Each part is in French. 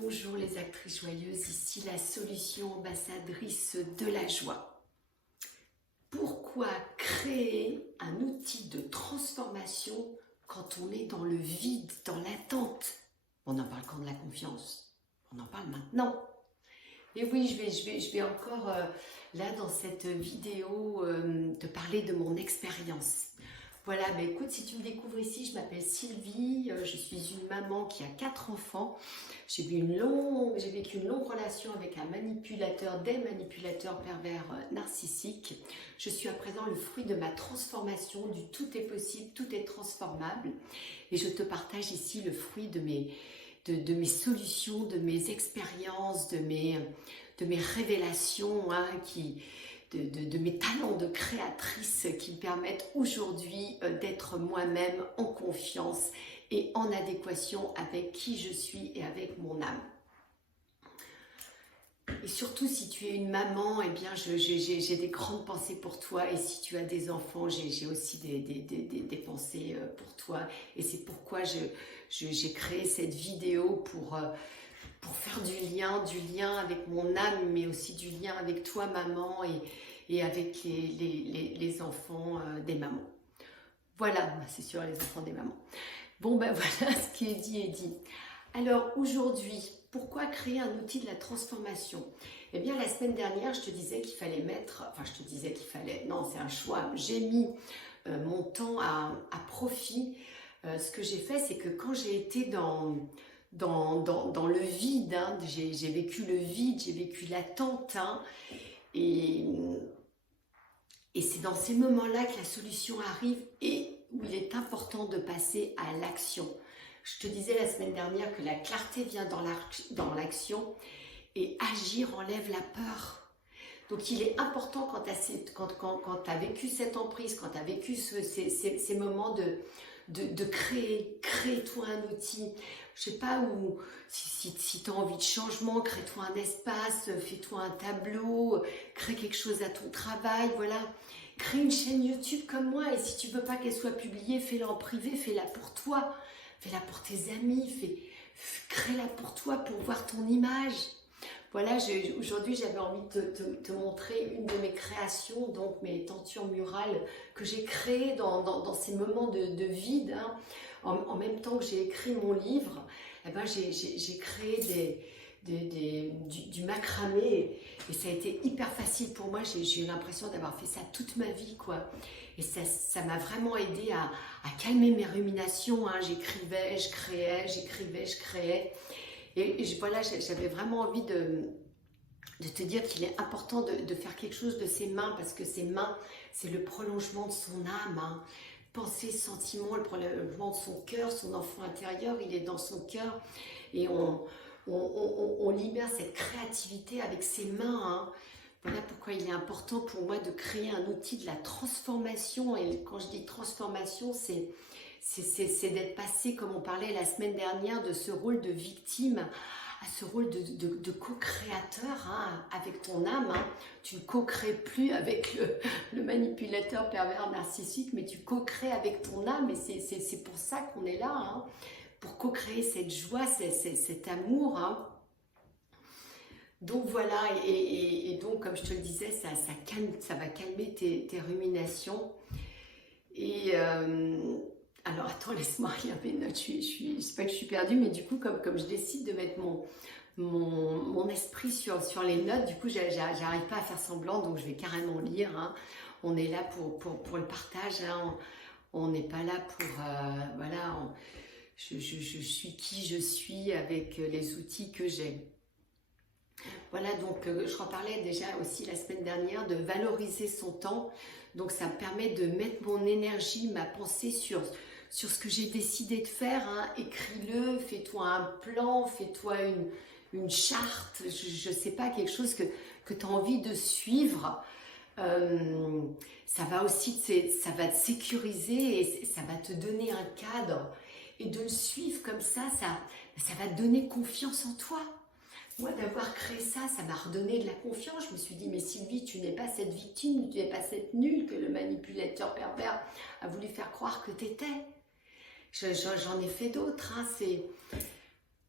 Bonjour les actrices joyeuses, ici la solution ambassadrice de la joie. Pourquoi créer un outil de transformation quand on est dans le vide, dans l'attente? On en parle quand de la confiance, on en parle maintenant. Et oui, je vais encore là dans cette vidéo te parler de mon expérience. Voilà, bah écoute, si tu me découvres ici, je m'appelle Sylvie, je suis une maman qui a 4 enfants. J'ai vécu une longue relation avec un manipulateur, des manipulateurs pervers narcissiques. Je suis à présent le fruit de ma transformation, du tout est possible, tout est transformable. Et je te partage ici le fruit de mes solutions, de mes expériences, de mes révélations, hein, de mes talents de créatrice qui me permettent aujourd'hui d'être moi-même en confiance et en adéquation avec qui je suis et avec mon âme. Et surtout, si tu es une maman, eh bien, j'ai des grandes pensées pour toi. Et si tu as des enfants, j'ai aussi des pensées pour toi. Et c'est pourquoi j'ai créé cette vidéo pour faire du lien avec mon âme, mais aussi du lien avec toi, maman, et avec les enfants des mamans. Voilà, c'est sûr, les enfants des mamans. Bon, ben voilà, ce qui est dit est dit. Alors aujourd'hui, pourquoi créer un outil de la transformation? Eh bien, la semaine dernière, je te disais qu'il fallait non, c'est un choix. J'ai mis mon temps à profit. Ce que j'ai fait, c'est que quand j'ai été dans le vide, hein, j'ai vécu le vide, j'ai vécu l'attente, hein, et c'est dans ces moments-là que la solution arrive et où il est important de passer à l'action. Je te disais la semaine dernière que la clarté vient dans l'action et agir enlève la peur. Donc il est important quand tu as vécu cette emprise, quand tu as vécu ces moments de crée-toi un outil. Je sais pas, où si tu as envie de changement, crée-toi un espace, fais-toi un tableau, crée quelque chose à ton travail, voilà. Crée une chaîne YouTube comme moi, et si tu veux pas qu'elle soit publiée, fais-la en privé, fais-la pour toi, fais-la pour tes amis, crée-la pour toi, pour voir ton image. Voilà, aujourd'hui j'avais envie de te montrer une de mes créations, donc mes tentures murales que j'ai créées dans ces moments de vide, hein. En même temps que j'ai écrit mon livre, eh ben j'ai créé du macramé, et ça a été hyper facile pour moi. J'ai eu l'impression d'avoir fait ça toute ma vie, quoi. Et ça m'a vraiment aidé à calmer mes ruminations, hein. J'écrivais, je créais, j'écrivais, je créais. Et voilà, j'avais vraiment envie de te dire qu'il est important de faire quelque chose de ses mains, parce que ses mains, c'est le prolongement de son âme, hein. Pensée, sentiment, le prolongement de son cœur, son enfant intérieur, il est dans son cœur. Et on libère cette créativité avec ses mains, hein. Voilà pourquoi il est important pour moi de créer un outil de la transformation. Et quand je dis transformation, c'est d'être passé, comme on parlait la semaine dernière, de ce rôle de victime à ce rôle de co-créateur, hein, avec ton âme, hein. Tu ne co-crées plus avec le manipulateur pervers narcissique, mais tu co-crées avec ton âme, et c'est pour ça qu'on est là, hein, pour co-créer cette joie, cet amour, hein. Donc voilà, et donc comme je te le disais, ça va calmer tes ruminations. Et alors attends, laisse-moi regarder mes notes, c'est pas que je suis perdue, mais du coup comme je décide de mettre mon esprit sur les notes, du coup j'arrive pas à faire semblant, donc je vais carrément lire, hein. On est là pour le partage, hein. On n'est pas là pour voilà, je suis qui je suis avec les outils que j'ai. Voilà, donc je reparlais déjà aussi la semaine dernière de valoriser son temps. Donc ça me permet de mettre mon énergie, ma pensée sur ce que j'ai décidé de faire, hein. Écris-le, fais-toi un plan, fais-toi une charte, je ne sais pas, quelque chose que tu as envie de suivre. Ça va aussi ça va te sécuriser et ça va te donner un cadre. Et de le suivre comme ça va te donner confiance en toi. moi, d'avoir créé ça, ça m'a redonné de la confiance. Je me suis dit, mais Sylvie, tu n'es pas cette victime, tu n'es pas cette nulle que le manipulateur pervers a voulu faire croire que tu étais. J'en ai fait d'autres. Hein,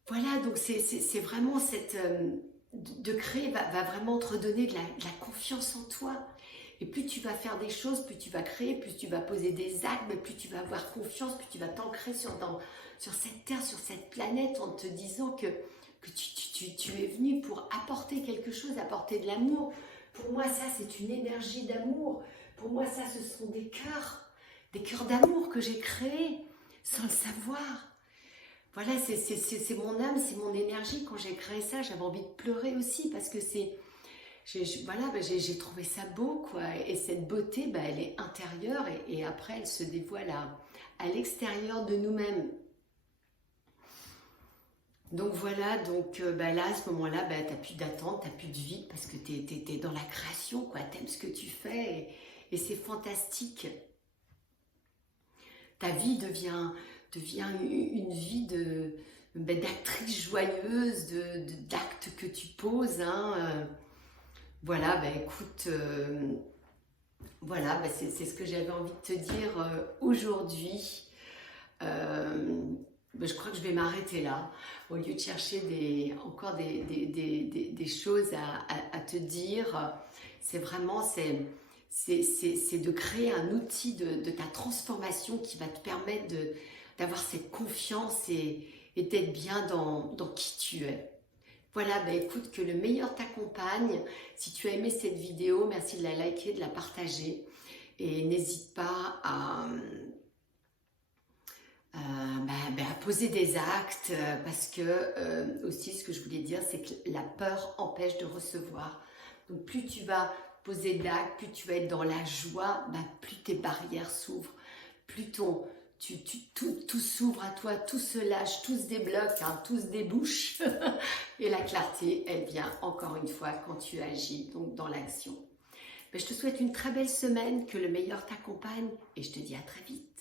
voilà, donc c'est vraiment cette... de créer va vraiment te redonner de la confiance en toi. Et plus tu vas faire des choses, plus tu vas créer, plus tu vas poser des actes, mais plus tu vas avoir confiance, plus tu vas t'ancrer sur cette terre, sur cette planète, en te disant que tu es venu pour apporter quelque chose, apporter de l'amour. Pour moi, ça, c'est une énergie d'amour. Pour moi, ça, ce sont des cœurs d'amour que j'ai créés, sans le savoir. Voilà, c'est mon âme, c'est mon énergie. Quand j'ai créé ça, j'avais envie de pleurer aussi, parce que voilà, j'ai trouvé ça beau, quoi. Et cette beauté, elle est intérieure, et après, elle se dévoile à l'extérieur de nous-mêmes. Donc voilà, donc là, à ce moment-là, t'as plus d'attente, t'as plus de vide, parce que t'es dans la création, quoi. T'aimes ce que tu fais, et c'est fantastique. Ta vie devient une vie d'actrice joyeuse, d'actes que tu poses, hein. Voilà, écoute, voilà, c'est ce que j'avais envie de te dire aujourd'hui. Je crois que je vais m'arrêter là, au lieu de chercher encore des choses à te dire. C'est vraiment, c'est de créer un outil de ta transformation qui va te permettre d'avoir cette confiance et d'être bien dans qui tu es. Voilà, écoute, que le meilleur t'accompagne. Si tu as aimé cette vidéo, merci de la liker, de la partager. Et n'hésite pas à poser des actes, parce que aussi ce que je voulais dire, c'est que la peur empêche de recevoir. Donc plus tu vas poser d'actes, plus tu vas être dans la joie, plus tes barrières s'ouvrent, plus tout s'ouvre à toi, tout se lâche, tout se débloque, hein, tout se débouche. Et la clarté, elle vient encore une fois quand tu agis, donc dans l'action. Je te souhaite une très belle semaine, que le meilleur t'accompagne, et je te dis à très vite.